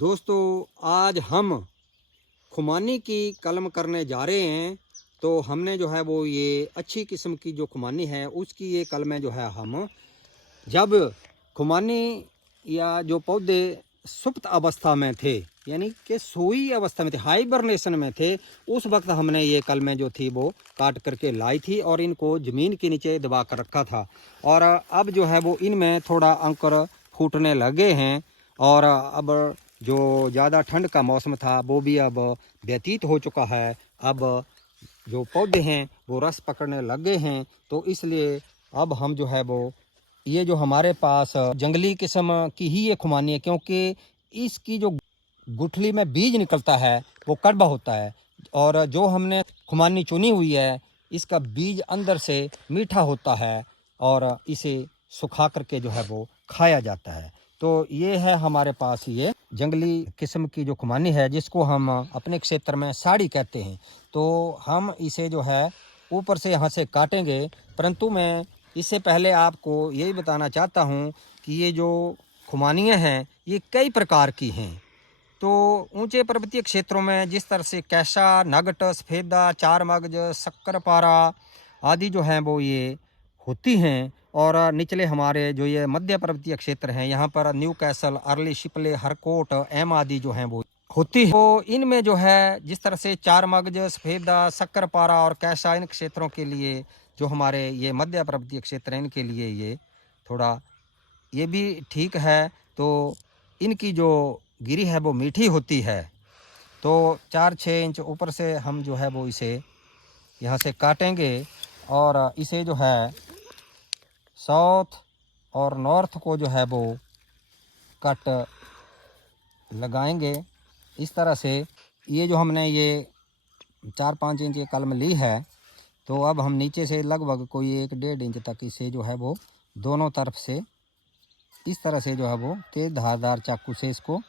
दोस्तों, आज हम खुमानी की कलम करने जा रहे हैं। तो हमने जो है वो ये अच्छी किस्म की जो खुमानी है उसकी ये कलमें जो है हम जब खुमानी या जो पौधे सुप्त अवस्था में थे यानी कि सोई अवस्था में थे, हाइबरनेशन में थे, उस वक्त हमने ये कलमें जो थी वो काट करके लाई थी और इनको ज़मीन के नीचे दबा कर रखा था। और अब जो है वो इनमें थोड़ा अंकुर फूटने लगे हैं और अब जो ज़्यादा ठंड का मौसम था वो भी अब व्यतीत हो चुका है। अब जो पौधे हैं वो रस पकड़ने लगे हैं, तो इसलिए अब हम जो है वो ये जो हमारे पास जंगली किस्म की ही ये खुमानी है, क्योंकि इसकी जो गुठली में बीज निकलता है वो कड़वा होता है और जो हमने खुमानी चुनी हुई है इसका बीज अंदर से मीठा होता है और इसे सुखा करके जो है वो खाया जाता है। तो ये है हमारे पास ये जंगली किस्म की जो खुमानी है जिसको हम अपने क्षेत्र में साड़ी कहते हैं। तो हम इसे जो है ऊपर से यहाँ से काटेंगे, परंतु मैं इससे पहले आपको यही बताना चाहता हूँ कि ये जो खुमानियाँ हैं ये कई प्रकार की हैं। तो ऊंचे पर्वतीय क्षेत्रों में जिस तरह से कैसा, नगट, सफ़ेदा, चार मगज, शक्करपारा आदि जो हैं वो ये होती हैं, और निचले हमारे जो ये मध्य पर्वतीय क्षेत्र हैं यहाँ पर Newcastle, Earley, Shipley, Harcourt, M आदि जो हैं वो होती है। तो इनमें जो है जिस तरह से चार मगज, सफ़ेदा, शक्करपारा और कैसा, इन क्षेत्रों के लिए जो हमारे ये मध्य पर्वतीय क्षेत्र हैं इनके लिए ये थोड़ा ये भी ठीक है। तो इनकी जो गिरी है वो मीठी होती है। तो 4-6 इंच ऊपर से हम जो है वो इसे यहाँ से काटेंगे और इसे जो है साउथ और नॉर्थ को जो है वो कट लगाएंगे इस तरह से। ये जो हमने ये 4-5 इंच ये कलम ली है, तो अब हम नीचे से लगभग कोई 1-1.5 इंच तक इसे जो है वो दोनों तरफ से इस तरह से जो है वो तेज़ धारदार चाकू से इसको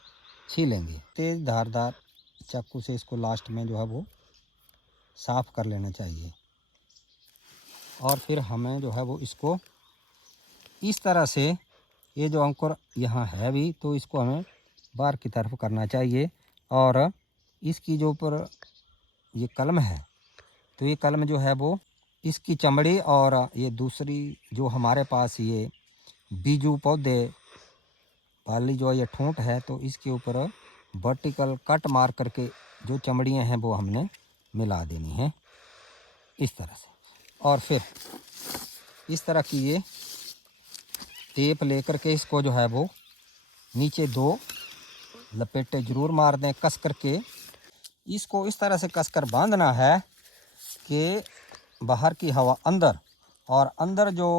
छीलेंगे। तेज़ धारदार चाकू से इसको लास्ट में जो है वो साफ़ कर लेना चाहिए और फिर हमें जो है वो इसको इस तरह से ये जो अंकुर यहाँ है भी तो इसको हमें बाहर की तरफ करना चाहिए। और इसकी जो ऊपर ये कलम है तो ये कलम जो है वो इसकी चमड़ी और ये दूसरी जो हमारे पास ये बीजू पौधे वाली जो ये ठूंठ है तो इसके ऊपर वर्टिकल कट मार करके जो चमड़ियाँ हैं वो हमने मिला देनी है इस तरह से। और फिर इस तरह की ये टेप लेकर के इसको जो है वो नीचे 2 लपेटे ज़रूर मार दें कस करके। इसको इस तरह से कसकर बांधना है कि बाहर की हवा अंदर और अंदर जो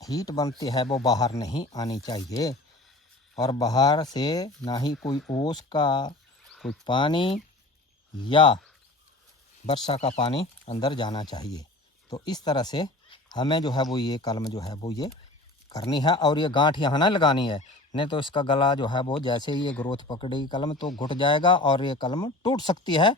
हीट बनती है वो बाहर नहीं आनी चाहिए और बाहर से ना ही कोई ओस का कोई पानी या वर्षा का पानी अंदर जाना चाहिए। तो इस तरह से हमें जो है वो ये कलम जो है वो ये करनी है और ये गांठ यहाँ ना लगानी है, नहीं तो इसका गला जो है वो जैसे ही ये ग्रोथ पकड़ेगी कलम तो घुट जाएगा और ये कलम टूट सकती है।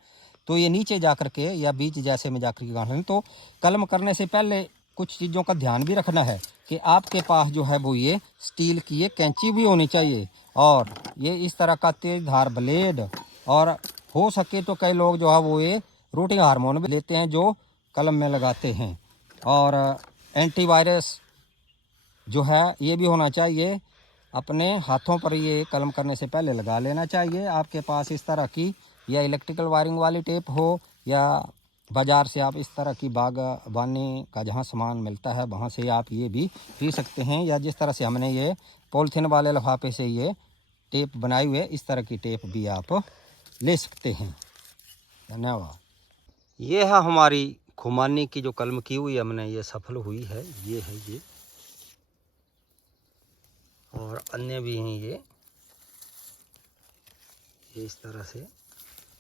तो ये नीचे जा कर के या बीच जैसे में जाकर के गांठ लेनी। तो कलम करने से पहले कुछ चीज़ों का ध्यान भी रखना है कि आपके पास जो है वो ये स्टील की ये कैंची भी होनी चाहिए और ये इस तरह का तेज धार ब्लेड, और हो सके तो कई लोग जो है वो ये रूटिंग हार्मोन भी लेते हैं जो कलम में लगाते हैं। और एंटीवायरस जो है ये भी होना चाहिए, अपने हाथों पर ये कलम करने से पहले लगा लेना चाहिए। आपके पास इस तरह की या इलेक्ट्रिकल वायरिंग वाली टेप हो या बाज़ार से आप इस तरह की बागबानी का जहाँ सामान मिलता है वहाँ से आप ये भी खरीद सकते हैं, या जिस तरह से हमने ये पॉलीथीन वाले लिफाफे से ये टेप बनाई हुई है इस तरह की टेप भी आप ले सकते हैं। धन्यवाद। ये है हमारी खुमानी की जो कलम की हुई हमने ये सफल हुई है, ये है ये, और अन्य भी हैं ये इस तरह से।